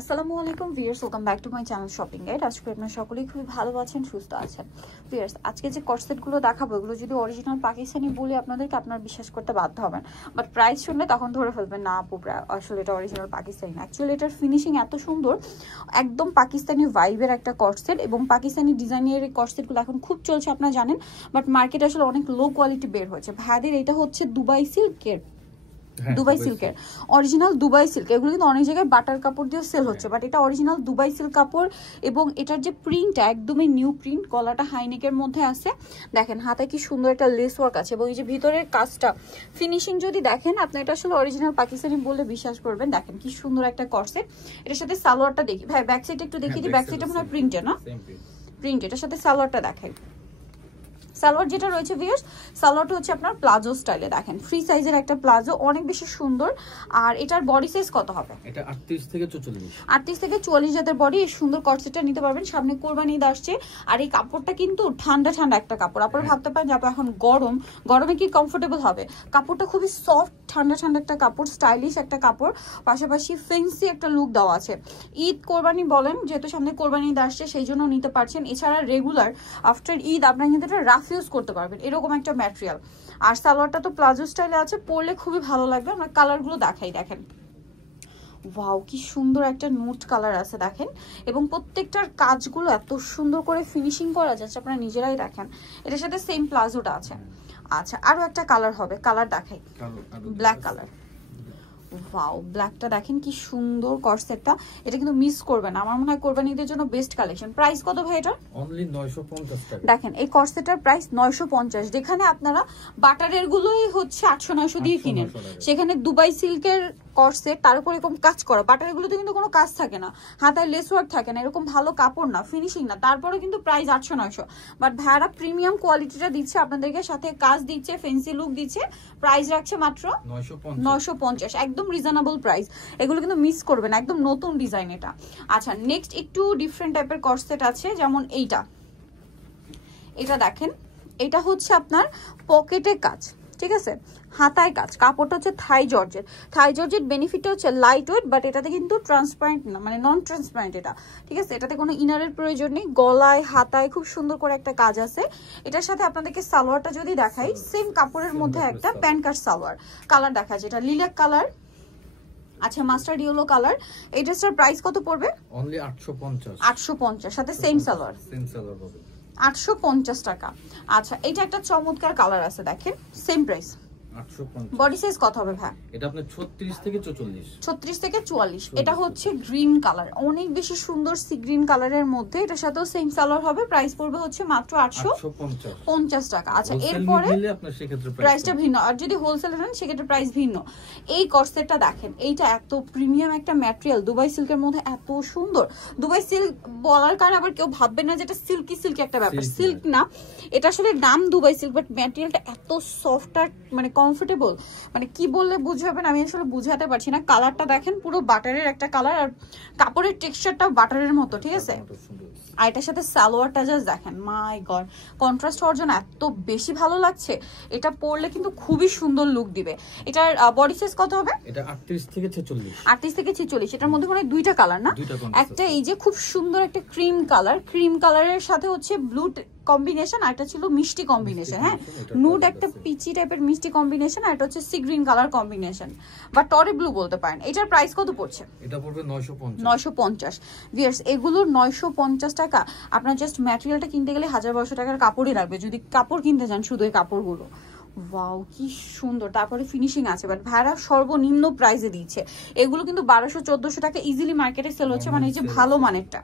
আসসালামু আলাইকুম viewers, welcome back to my channel shopping guide. আজকে আপনারা সকলেই খুবই ভালো আছেন, সুস্থ আছেন। ভিউয়ার্স, আজকে যে কটসেটগুলো দেখাবো এগুলো যদি অরিজিনাল পাকিস্তানি বলে আপনাদেরকে আপনারা বিশ্বাস করতে বাধ্য হবেন, বাট প্রাইস শুনলে তখন ধরে ফেলবেন না আপু আসলে এটা অরিজিনাল পাকিস্তানি না। অ্যাকচুয়ালি এটার ফিনিশিং এত সুন্দর, একদম পাকিস্তানি ভাইবের একটা কটসেট এবং পাকিস্তানি ডিজাইনের এই কটসেটগুলো এখন খুব চলছে আপনারা জানেন, বাট মার্কেটে আসলে অনেক লো কোয়ালিটি বের হয়েছে। ভাইদের এটা হচ্ছে দুবাই সিল্কের, দুবাই সিল্কের অরিজিনাল দুবাই সিল্ক। এগুলো কিন্তু অনেক জায়গায় বাটার কাপড় দিয়ে সেল হচ্ছে, বাট এটা অরিজিনাল দুবাই সিল্ক কাপড় এবং এটার যে প্রিন্টটা একদমই নিউ প্রিন্ট। গলাটা হাইনেকের মধ্যে আছে, দেখেন হাতে কি সুন্দর একটা লেস ওয়ার্ক আছে এবং এই যে ভিতরের কাজটা ফিনিশিং যদি দেখেন আপনি এটা আসলে অরিজিনাল পাকিস্তানি বলে বিশ্বাস করবেন। দেখেন কি সুন্দর একটা কর্সেট। এটার সাথে সালোয়ারটা দেখি ভাই, ব্যাক সাইড একটু দেখিয়ে দিই। ব্যাক সাইডটা মনে হয় প্রিন্টে না, প্রিন্ট। এটার সাথে সালোয়ারটা দেখাই। সালোয়ার যেটা রয়েছে ভিউয়ার্স, সালোয়ারটা হচ্ছে আপনার প্লাজো স্টাইলে, দেখেন ফ্রি সাইজের একটা প্লাজো, অনেক বেশি সুন্দর। আর এটার বডি সাইজ কত হবে? এটা 38 থেকে 44। 38 থেকে 44 যাদের বডি এই সুন্দর কটসেটটা নিতে পারবেন। সামনে কোরবানি ঈদ আসছে আর এই কাপড়টা কিন্তু ঠান্ডা ঠান্ডা একটা কাপড়। আপনারা ভাবতে পারেন যে এখন গরমে কি কমফোর্টেবল হবে। কাপড়টা খুবই সফট, ঠান্ডা ঠান্ডা একটা কাপড়, স্টাইলিশ একটা কাপড়, পাশাপাশি ফ্যান্সি একটা লুক দেওয়া আছে। ঈদ কোরবানি বলেন, যেহেতু সামনে কোরবানি ঈদ আসছে সেই জন্য নিতে পারছেন। এছাড়া রেগুলার আফটার ঈদ আপনারা কিন্তু এটা রাফ ইউজ করতে পারবেন, এরকম একটা ম্যাটেরিয়াল। আর সালোয়ারটা তো প্লাজো স্টাইলে আছে, পরলে খুবই ভালো লাগবে। আমরা কালারগুলো দেখাই, দেখেন ওয়াও কি সুন্দর একটা নুট কালার আছে দেখেন, এবং প্রত্যেকটার কাজগুলো এত সুন্দর করে ফিনিশিং করা যাচ্ছে, আপনারা নিজেরাই দেখেন। এটার সাথে সেম প্লাজোটা আছে। আচ্ছা, আরো একটা কালার হবে, কালার দেখাই, ব্ল্যাক কালার। ওয়াও, ব্ল্যাকটা দেখেন কি সুন্দর কর্সেটটা, এটা কিন্তু মিস করবেন। আমার মনে হয় কোরবানি ঈদের জন্য বেস্ট কালেকশন। প্রাইস কত ভাই এটা? অনলি 950 টাকা। দেখেন এই কর্সেটটার প্রাইস 950, যেখানে আপনারা বাটারের গুলোই হচ্ছে 800-900 দিয়ে কিনেন, সেখানে দুবাই সিল্কের কর্সেট তার উপর এরকম কাজ করা। বাটারের গুলোতে কিন্তু কোনো কাজ থাকে না, হাতায় লেস ওয়ার্ক থাকে না, এরকম ভালো কাপড় না, ফিনিশিং না, তারপরে কিন্তু প্রাইস 800-900। বাট ভাড়া প্রিমিয়াম কোয়ালিটিটা দিচ্ছে আপনাদেরকে, সাথে কাজ দিচ্ছে, ফ্যান্সি লুক দিচ্ছে। প্রাইস রাখছে মাত্র 950, একদম রিজনেবল প্রাইস। এগুলো কিন্তু মিস করবেন, একদম নতুন ডিজাইন এটা। আচ্ছা, নেক্সট একটু ডিফারেন্ট টাইপের কর্সেট আছে, যেমন এটা দেখেন, এটা হচ্ছে আপনার পকেটে কাজ, ঠিক আছে, হাতায় কাজ। কাপড়টা হচ্ছে থাই জর্জেট। থাই জর্জেট বেনিফিটটা হচ্ছে লাইট ওয়েট, বাট এটাতে কিন্তু ট্রান্সপারেন্ট না, মানে নন ট্রান্সপারেন্ট এটা, ঠিক আছে। এটাতে কোনো ইনারের প্রয়োজন নেই। গলায় হাতায় খুব সুন্দর করে একটা কাজ আছে। এটার সাথে আপনাদেরকে সালোয়ারটা যদি দেখাই, সেম কাপড়ের মধ্যে একটা প্যান্ট কাট সালোয়ার। কালার দেখা যায়, এটা লিলাক কালার, আচ্ছা মাস্টার্ড ইয়েলো কালার। এই ড্রেসটার প্রাইস কত পড়বে? অনলি 850। 850, সাথে সেম সালোয়ার, 850 টাকা। আচ্ছা, এটা একটা চমৎকার কালার আছে, দেখেন সেম প্রাইস 850। বডি সাইজ কত হবে ভাই? এটা আপনার 36 থেকে 44। 36 থেকে 44। এটা হচ্ছে গ্রিন কালার, অনেক বেশি সুন্দর সি গ্রিন কালারের মধ্যে। এটার সাথেও সেম সালোয়ার হবে। প্রাইস পড়বে হচ্ছে মাত্র 850 টাকা। আচ্ছা, এরপরে প্রাইসটা ভিন্ন, আর যদি হোলসেলে নেন সেক্ষেত্রে প্রাইস ভিন্ন। এই কর্সেটটা দেখেন, এইটা এত প্রিমিয়াম একটা ম্যাটেরিয়াল, দুবাই সিল্কের মধ্যে এত সুন্দর। দুবাই সিল্ক বলার কারণে আবার কেউ ভাববেন না যে এটা সিল্কি সিল্কি একটা ব্যাপার, সিল্ক না, এটা আসলে নাম দুবাই সিল্ক, বাট ম্যাটেরিয়ালটা এত সফট আর মানে কমফোর্টেবল, মানে কি বললে বুঝাবেন আমি আসলে বুঝাতে পারছি না। কালারটা দেখেন, পুরো বাটারের একটা কালার, আর কাপড়ের টেক্সচারটাও বাটারের মতো, ঠিক আছে। আর এটার সাথে সালোয়ারটা জাস্ট দেখেন, মাই গড, কন্ট্রাস্ট হওয়ার জন্য এত বেশি ভালো লাগছে। এটা পরলে কিন্তু খুবই সুন্দর লুক দিবে। এটার বডি সাইজ কত হবে? এটা 38 থেকে 46। 38 থেকে 46। এটার মধ্যে মানে দুইটা কালার না, একটা এই যে খুব সুন্দর একটা ক্রিম কালার, ক্রিম কালারের সাথে হচ্ছে ব্লু কম্বিনেশন, আর এটা ছিল মিষ্টি কম্বিনেশন, হ্যাঁ নুড একটা পিচি টাইপের মিষ্টি কম্বিনেশন, আর এটা হচ্ছে সি গ্রিন কালার কম্বিনেশন বা টরি ব্লু বলতে পারেন। এটার প্রাইস কত পড়ছে? এটা পড়বে 950। ভিউয়ার্স, এগুলোর 950 টাকা। আপনার জাস্ট ম্যাটেরিয়ালটা কিনতে গেলে 1000-1200 টাকার কাপড়ই লাগবে যদি কাপড় কিনতে যান, শুধু এই কাপড়গুলো। ওয়াও কি সুন্দর, তারপরে ফিনিশিং আছে, বাট ভাড়া সর্বনিম্ন প্রাইসে দিচ্ছে। এগুলো কিন্তু 1200-1400 টাকা ইজিলি মার্কেটে সেল হচ্ছে, মানে এই যে ভালো মানেরটা,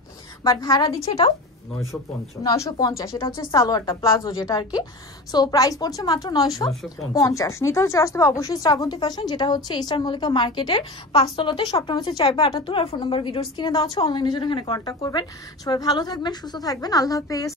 বাট ভাড়া দিচ্ছে এটাও 950। এটা হচ্ছে সালোয়ারটা, প্লাজো যেটা আর কি। সো প্রাইস পড়ছে মাত্র 950। নিতে হচ্ছে আসতে হবে অবশ্যই শ্রাবন্তী ফ্যাশন, যেটা হচ্ছে ইস্টার্ন মল্লিকা মার্কেটের 5 তলাতে। সবটা হচ্ছে 4/78, আর ফোন নাম্বার ভিডিওর স্ক্রিনে দেওয়া আছে। অনলাইনের জন্য এখানে কন্ট্যাক্ট করবেন। সবাই ভালো থাকবেন, সুস্থ থাকবেন, আল্লাহ হাফেজ।